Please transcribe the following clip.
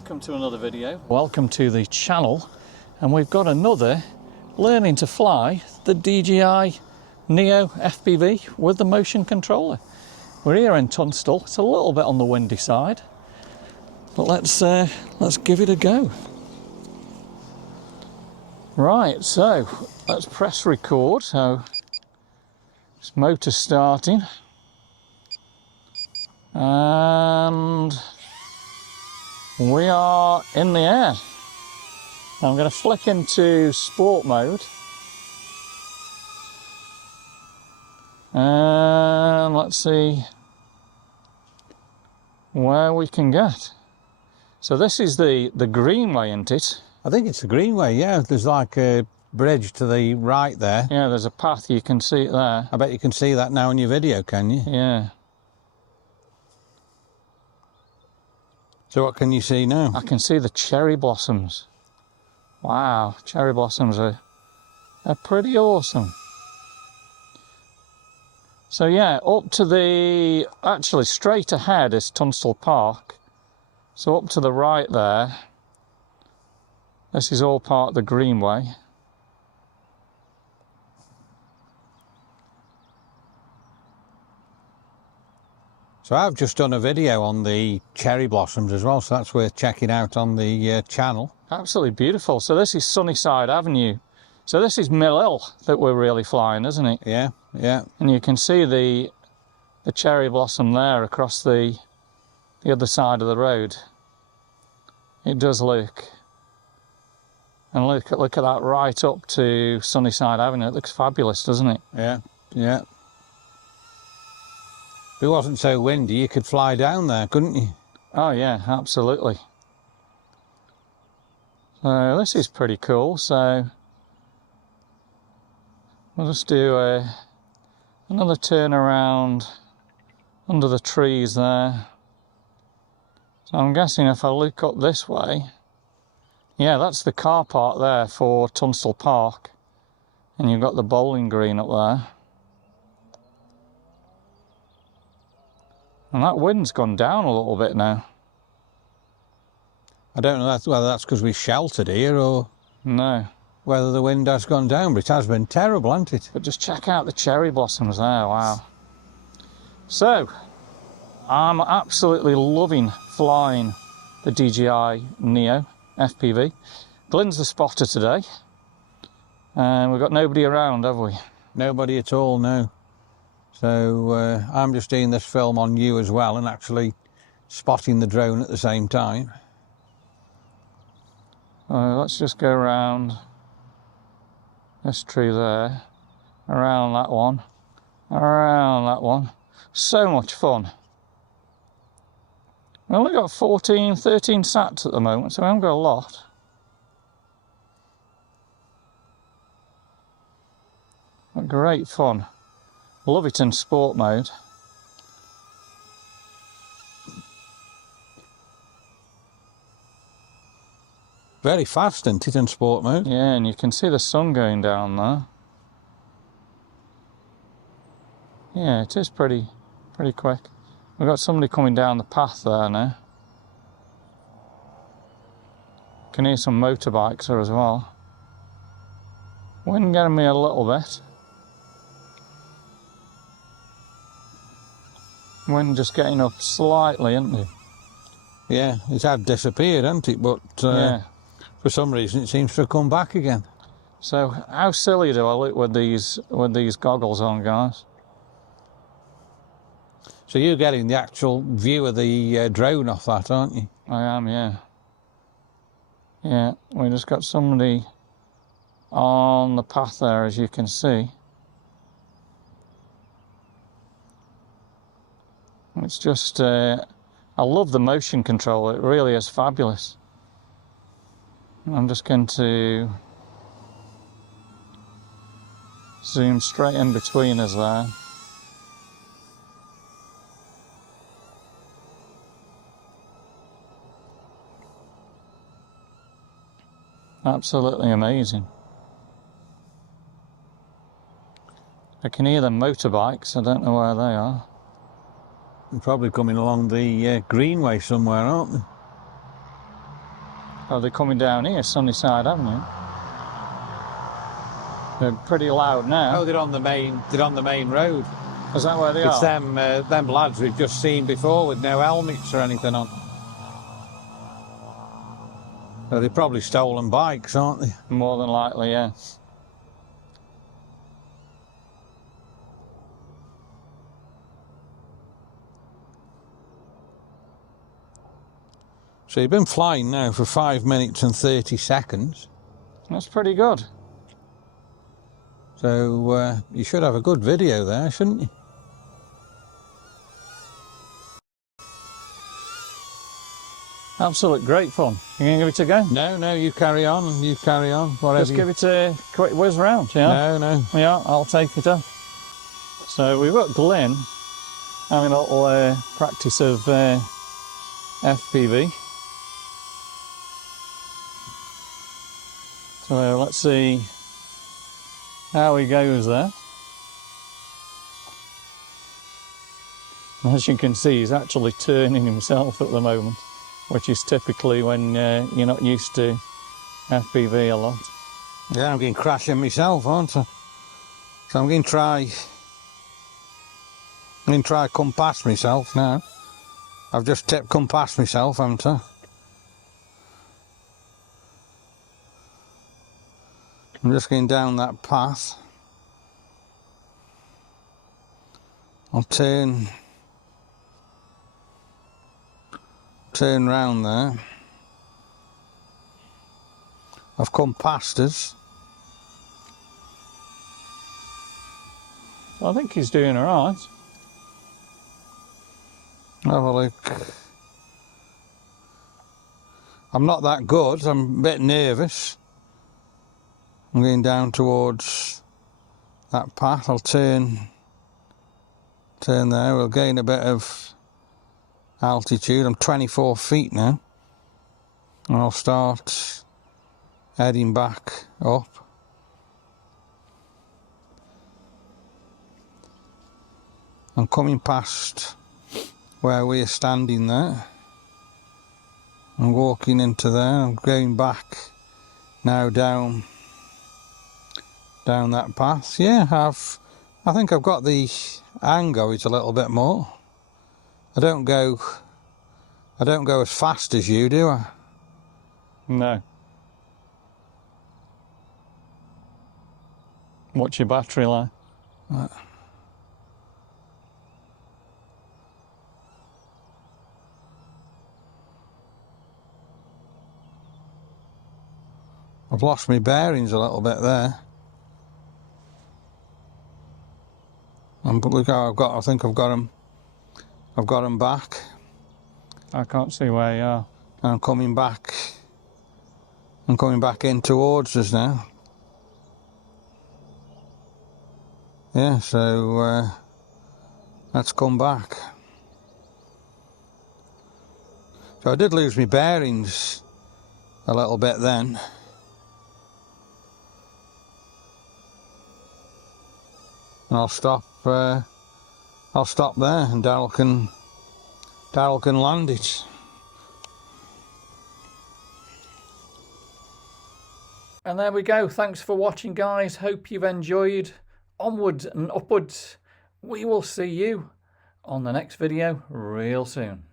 welcome to another video. Welcome to the channel, and we've got another learning to fly the DJI Neo FPV with the motion controller. We're here in Tunstall. It's a little bit on the windy side, but let's give it a go. Right, so let's press record. So it's motor starting, and we are in the air. I'm going to flick into sport mode, and let's see where we can get. So this is the greenway, isn't it? I think it's the greenway, yeah. There's like a bridge to the right there. Yeah, there's a path, you can see it there. I bet you can see that now in your video, can you? Yeah. So what can you see now? I can see the cherry blossoms. Wow, cherry blossoms are pretty awesome. So yeah, up to the, actually straight ahead is Tunstall Park. So up to the right there, this is all part of the greenway. So I've just done a video on the cherry blossoms as well, so that's worth checking out on the channel. Absolutely beautiful. So this is Sunnyside Avenue. So this is Mill Hill that we're really flying, isn't it? Yeah, yeah. And you can see the cherry blossom there across the other side of the road. It does look. And look at that right up to Sunnyside Avenue. It looks fabulous, doesn't it? Yeah, yeah. If it wasn't so windy, you could fly down there, couldn't you? Oh yeah, absolutely. So this is pretty cool. So we'll just do another turn around under the trees there. So I'm guessing if I look up this way, yeah, that's the car park there for Tunstall Park, and you've got the bowling green up there. And that wind's gone down a little bit now. I don't know whether that's because we sheltered here or no, whether the wind has gone down, but it has been terrible, hasn't it? but just check out the cherry blossoms there, wow. So, I'm absolutely loving flying the DJI Neo FPV. Glynn's the spotter today, and we've got nobody around, have we? Nobody at all, no. So I'm just doing this film on you as well and actually spotting the drone at the same time. Let's just go around this tree there, around that one, around that one. So much fun. We've only got 13 sats at the moment, so we haven't got a lot. But great fun. Love it in sport mode. Very fast, isn't it, in sport mode? Yeah, and you can see the sun going down there. Yeah, it is pretty quick. We've got somebody coming down the path there now. Can hear some motorbikes there as well. Wind getting me a little bit. Wind just getting up slightly, isn't it? Yeah, it had disappeared, hasn't it? But yeah. For some reason it seems to have come back again. So how silly do I look with these goggles on, guys? So you're getting the actual view of the drone off that, aren't you? I am, yeah. Yeah, we just got somebody on the path there, as you can see. It's just, I love the motion control. It really is fabulous. I'm just going to zoom straight in between us there. Absolutely amazing. I can hear the motorbikes. I don't know where they are. They're probably coming along the greenway somewhere, aren't they? Oh, they're coming down here, Sunnyside Avenue. They're pretty loud now. Oh, they're on the main road. Is that where they It's are? them lads we've just seen before with no helmets or anything on. So they're probably stolen bikes, aren't they? More than likely, yeah. So you've been flying now for 5 minutes and 30 seconds. That's pretty good. So you should have a good video there, shouldn't you? Absolute great fun. You going to give it a go? No, you carry on. You carry on. Whatever. Just give it a quick whiz round, yeah? No. Yeah, I'll take it up. So we've got Glynn having a little practice of FPV. So let's see how he goes there. As you can see, he's actually turning himself at the moment, which is typically when you're not used to FPV a lot. Yeah, I'm getting crashing myself, aren't I? So I'm going to try come past myself now. I've just come past myself, haven't I? I'm just going down that path. I'll turn round there. I've come past us. I think he's doing all right. Have a look. I'm not that good, I'm a bit nervous. I'm going down towards that path. I'll turn there. We'll gain a bit of altitude. I'm 24 feet now. And I'll start heading back up. I'm coming past where we're standing there. I'm walking into there. I'm going back now down that path. Yeah, I think I've got the hang of it a little bit more. I don't go as fast as you do, I? No. What's your battery like? I've lost my bearings a little bit there. Look how I think I've got them back. I can't see where you are. And I'm coming back in towards us now. Yeah, so let's come back. So I did lose my bearings a little bit then. And I'll stop there, and Darryl can land it. And there we go. Thanks for watching, guys. Hope you've enjoyed. Onwards and upwards. We will see you on the next video real soon.